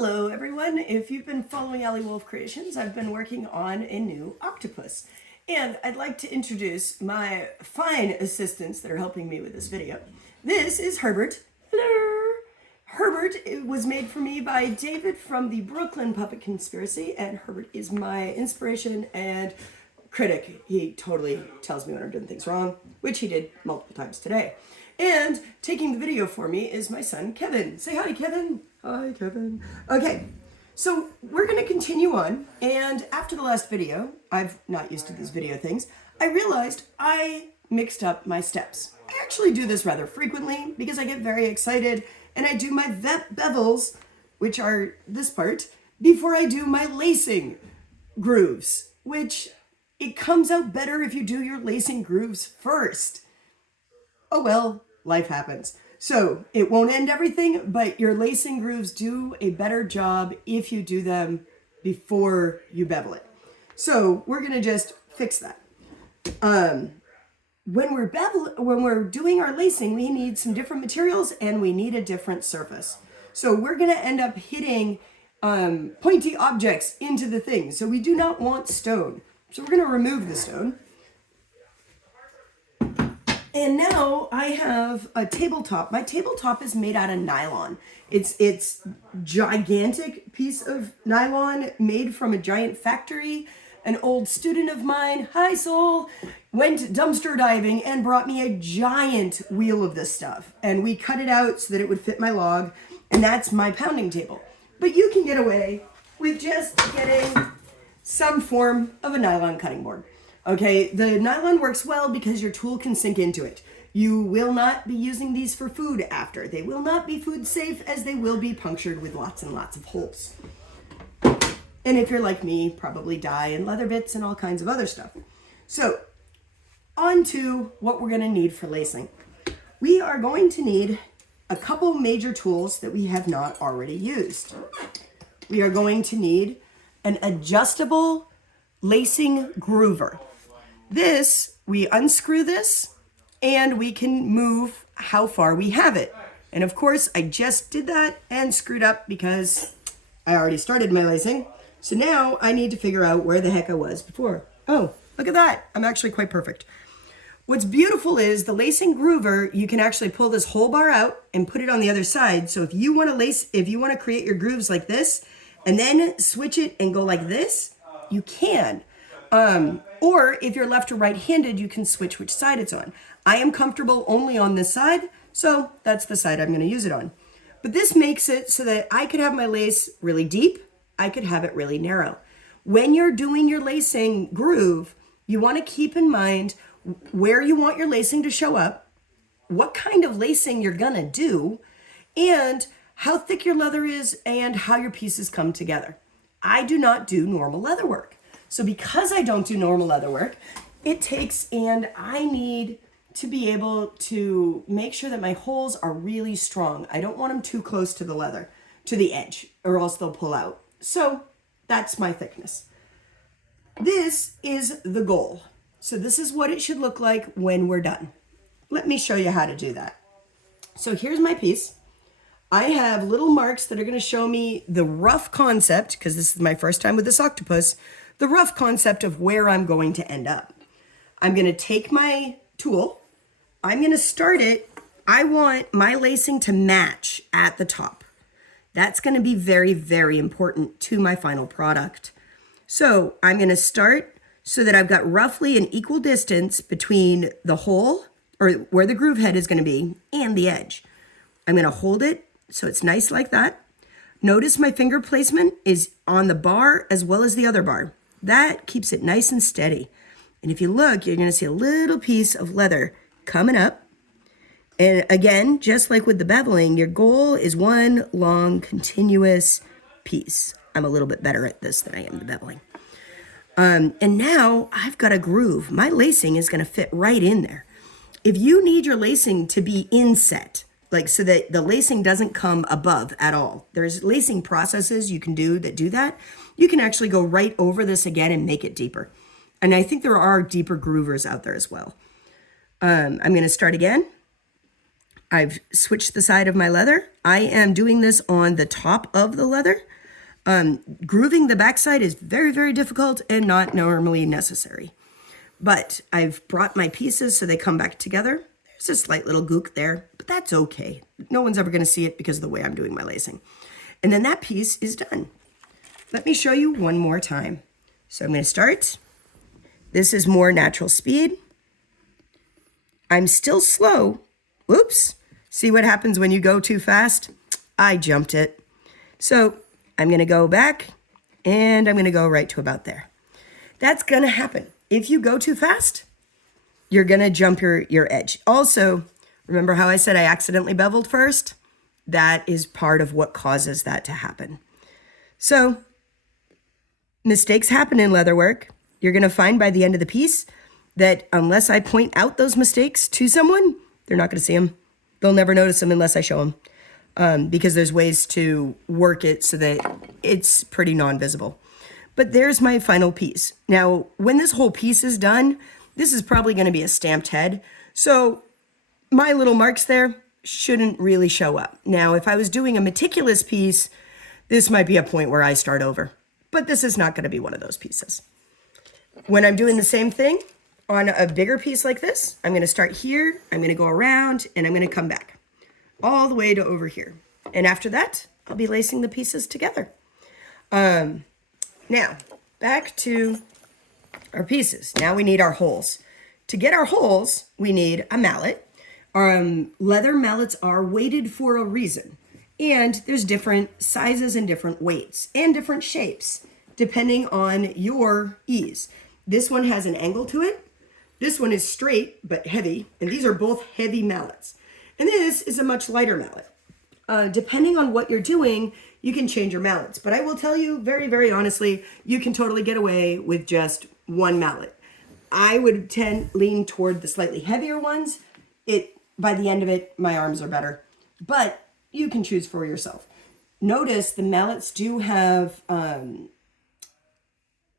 Hello everyone, if you've been following Allie Wolf Creations, I've been working on a new octopus. And I'd like to introduce my fine assistants that are helping me with this video. This is Herbert. Hello! Herbert was made for me by David from the Brooklyn Puppet Conspiracy, and Herbert is my inspiration and critic. He totally tells me when I'm doing things wrong, which he did multiple times today. And taking the video for me is my son, Kevin. Say hi, Kevin. Hi, Kevin. Okay, so we're going to continue on. And after the last video, I've not used to these video things, I realized I mixed up my steps. I actually do this rather frequently because I get very excited and I do my bevels, which are this part, before I do my lacing grooves, which it comes out better if you do your lacing grooves first. Oh well, life happens. So it won't end everything, but your lacing grooves do a better job if you do them before you bevel it. So we're gonna just fix that. When we're doing our lacing, we need some different materials and we need a different surface. So we're gonna end up hitting pointy objects into the thing. So we do not want stone. So we're gonna remove the stone. And now I have a tabletop. My tabletop is made out of nylon. It's gigantic piece of nylon made from a giant factory. An old student of mine, hi Soul, went dumpster diving and brought me a giant wheel of this stuff. And we cut it out so that it would fit my log. And that's my pounding table. But you can get away with just getting some form of a nylon cutting board. Okay, the nylon works well because your tool can sink into it. You will not be using these for food after. They will not be food safe as they will be punctured with lots and lots of holes. And if you're like me, probably dye and leather bits and all kinds of other stuff. So, on to what we're gonna need for lacing. We are going to need a couple major tools that we have not already used. We are going to need an adjustable lacing groover. This, we unscrew this and we can move how far we have it. And of course, I just did that and screwed up because I already started my lacing. So now I need to figure out where the heck I was before. Oh, look at that. I'm actually quite perfect. What's beautiful is the lacing groover, you can actually pull this whole bar out and put it on the other side. So if you want to create your grooves like this and then switch it and go like this, you can. Or if you're left or right-handed, you can switch which side it's on. I am comfortable only on this side, so that's the side I'm going to use it on. But this makes it so that I could have my lace really deep, I could have it really narrow. When you're doing your lacing groove, you want to keep in mind where you want your lacing to show up, what kind of lacing you're going to do, and how thick your leather is and how your pieces come together. I do not do normal leather work. So because I don't do normal leather work, it takes, and I need to be able to make sure that my holes are really strong. I don't want them too close to the leather, to the edge, or else they'll pull out. So that's my thickness. This is the goal. So this is what it should look like when we're done. Let me show you how to do that. So here's my piece. I have little marks that are going to show me the rough concept, because this is my first time with this octopus, the rough concept of where I'm going to end up. I'm going to take my tool. I'm going to start it. I want my lacing to match at the top. That's going to be very, very important to my final product. So I'm going to start so that I've got roughly an equal distance between the hole, or where the groove head is going to be, and the edge. I'm going to hold it so it's nice like that. Notice my finger placement is on the bar as well as the other bar. That keeps it nice and steady. And if you look, you're going to see a little piece of leather coming up. And again, just like with the beveling, your goal is one long continuous piece. I'm a little bit better at this than I am the beveling. And now I've got a groove. My lacing is going to fit right in there. If you need your lacing to be inset, like so that the lacing doesn't come above at all, there's lacing processes you can do that. You can actually go right over this again and make it deeper. And I think there are deeper groovers out there as well. I'm going to start again. I've switched the side of my leather. I am doing this on the top of the leather. Grooving the backside is very, very difficult and not normally necessary. But I've brought my pieces so they come back together. There's a slight little gook there, but that's okay. No one's ever going to see it because of the way I'm doing my lacing. And then that piece is done. Let me show you one more time. So I'm going to start. This is more natural speed. I'm still slow. Whoops. See what happens when you go too fast? I jumped it. So I'm going to go back and I'm going to go right to about there. That's going to happen. If you go too fast, you're going to jump your edge. Also, remember how I said I accidentally beveled first? That is part of what causes that to happen. So mistakes happen in leatherwork. You're going to find by the end of the piece that unless I point out those mistakes to someone, they're not going to see them. They'll never notice them unless I show them, because there's ways to work it so that it's pretty non-visible. But there's my final piece. Now, when this whole piece is done, this is probably going to be a stamped head. So my little marks there shouldn't really show up. Now, if I was doing a meticulous piece, this might be a point where I start over. But this is not going to be one of those pieces. When I'm doing the same thing on a bigger piece like this, I'm going to start here, I'm going to go around, and I'm going to come back all the way to over here. And after that, I'll be lacing the pieces together. Now, back to our pieces. Now we need our holes. To get our holes, we need a mallet. Leather mallets are weighted for a reason. And there's different sizes and different weights and different shapes, depending on your ease. This one has an angle to it. This one is straight but heavy, and these are both heavy mallets. And this is a much lighter mallet. Depending on what you're doing, you can change your mallets. But I will tell you very, very honestly, you can totally get away with just one mallet. I would lean toward the slightly heavier ones. By the end of it, my arms are better. But you can choose for yourself. Notice the mallets do have, I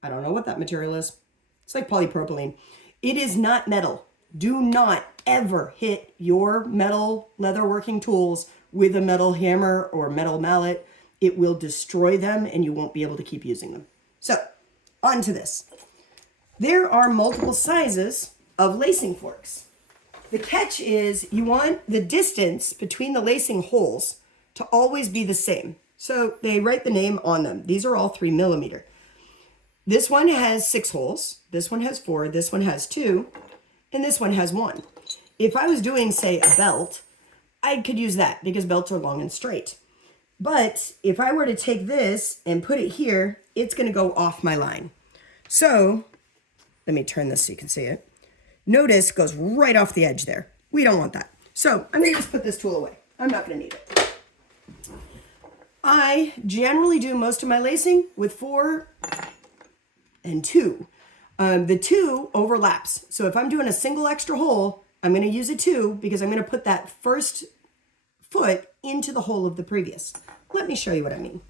don't know what that material is. It's like polypropylene. It is not metal. Do not ever hit your metal leatherworking tools with a metal hammer or metal mallet. It will destroy them and you won't be able to keep using them. So, on to this. There are multiple sizes of lacing forks. The catch is you want the distance between the lacing holes to always be the same. So they write the name on them. These are all 3 millimeter. This one has 6 holes, this one has 4, this one has 2, and this one has 1. If I was doing, say, a belt, I could use that because belts are long and straight. But if I were to take this and put it here, it's going to go off my line. So let me turn this so you can see it. Notice it goes right off the edge there. We don't want that. So I'm going to just put this tool away. I'm not going to need it. I generally do most of my lacing with 4 and 2. The 2 overlaps. So if I'm doing a single extra hole, I'm going to use a 2 because I'm going to put that first foot into the hole of the previous. Let me show you what I mean.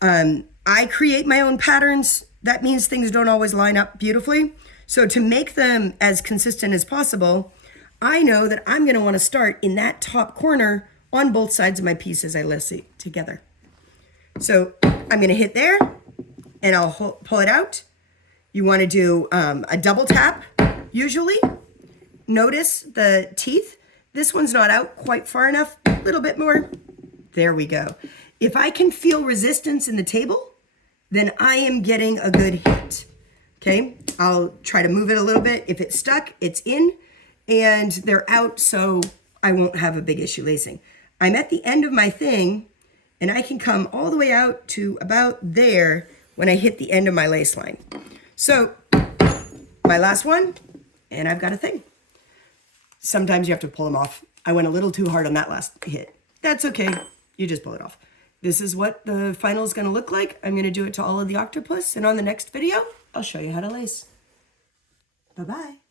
I create my own patterns. That means things don't always line up beautifully. So to make them as consistent as possible, I know that I'm going to want to start in that top corner on both sides of my pieces I lace together. So I'm going to hit there and I'll pull it out. You want to do a double tap usually. Notice the teeth. This one's not out quite far enough. A little bit more. There we go. If I can feel resistance in the table, then I am getting a good hit. Okay, I'll try to move it a little bit. If it's stuck, it's in, and they're out, so I won't have a big issue lacing. I'm at the end of my thing, and I can come all the way out to about there when I hit the end of my lace line. So, my last one, and I've got a thing. Sometimes you have to pull them off. I went a little too hard on that last hit. That's okay, you just pull it off. This is what the final is going to look like. I'm going to do it to all of the octopus, and on the next video, I'll show you how to lace. Bye-bye.